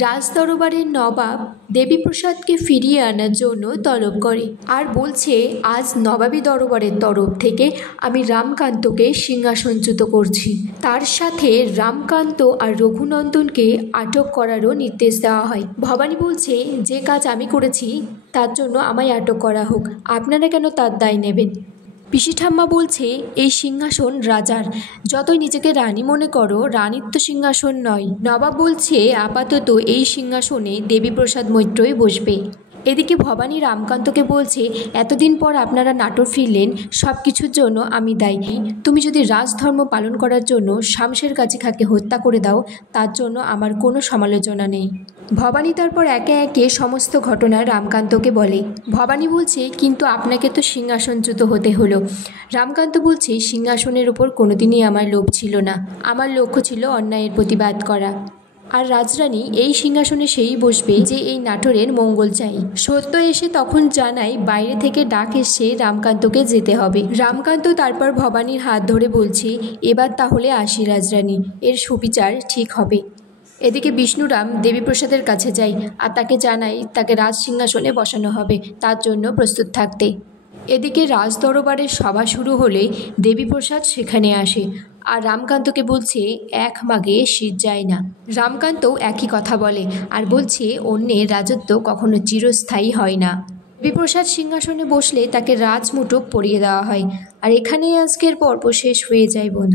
রাজদরবারের নবাব দেবীপ্রসাদকে ফিরিয়ে আনার জন্য তলব করে আর বলছে আজ নবাবী দরবারের তরফ থেকে আমি রামকান্তকে সিংহাসনচ্যুত করছি। তার সাথে রামকান্ত আর রঘুনন্দনকে আটক করারও নির্দেশ দেওয়া হয়। ভবানী বলছে যে কাজ আমি করেছি তার জন্য আমায় আটক করা হোক, আপনারা কেন তার দায় নেবেন? পিসি ঠাম্মা বলছে এই সিংহাসন রাজার, যতই নিজেকে রানী মনে করো রানীর তো সিংহাসন নয়। নবাব বলছে আপাতত এই সিংহাসনে দেবীপ্রসাদ মৈত্রই বসবে। এদিকে ভবানী রামকান্তকে বলছে এতদিন পর আপনারা নাটোর ফিরলেন, সব কিছুর জন্য আমি দায়ী। তুমি যদি রাজধর্ম পালন করার জন্য শামশের গাজী খাঁকে হত্যা করে দাও তার জন্য আমার কোনো সমালোচনা নেই। ভবানী তারপর একে একে সমস্ত ঘটনা রামকান্তকে বলে। ভবানী বলছে কিন্তু আপনাকে তো সিংহাসনচ্যুত হতে হলো। রামকান্ত বলছে সিংহাসনের ওপর কোনোদিনই আমার লোভ ছিল না, আমার লক্ষ্য ছিল অন্যায়ের প্রতিবাদ করা। আর রাজরানী এই সিংহাসনে সেই বসবে যে এই নাটোরের মঙ্গল চাই। সত্য এসে তখন জানায় বাইরে থেকে ডাক এসে রামকান্তকে যেতে হবে। রামকান্ত তারপর ভবানীর হাত ধরে বলছে এবার তাহলে আসি রাজরানী, এর সুবিচার ঠিক হবে। এদিকে বিষ্ণুরাম দেবীপ্রসাদের কাছে যায় আর তাকে জানায় তাকে রাজ সিংহাসনে বসানো হবে, তার জন্য প্রস্তুত থাকতে। এদিকে রাজদরবারের সভা শুরু হলে দেবীপ্রসাদ সেখানে আসে আর রামকান্তকে বলছে এক মাগে শীত যায় না। রামকান্তও একই কথা বলে আর বলছে অন্যের রাজত্ব কখনো চিরস্থায়ী হয় না। দেবীপ্রসাদ সিংহাসনে বসলে তাকে রাজমুটুক পরিয়ে দেওয়া হয়। আর এখানেই আজকের পর্ব শেষ হয়ে যায় বন্ধু।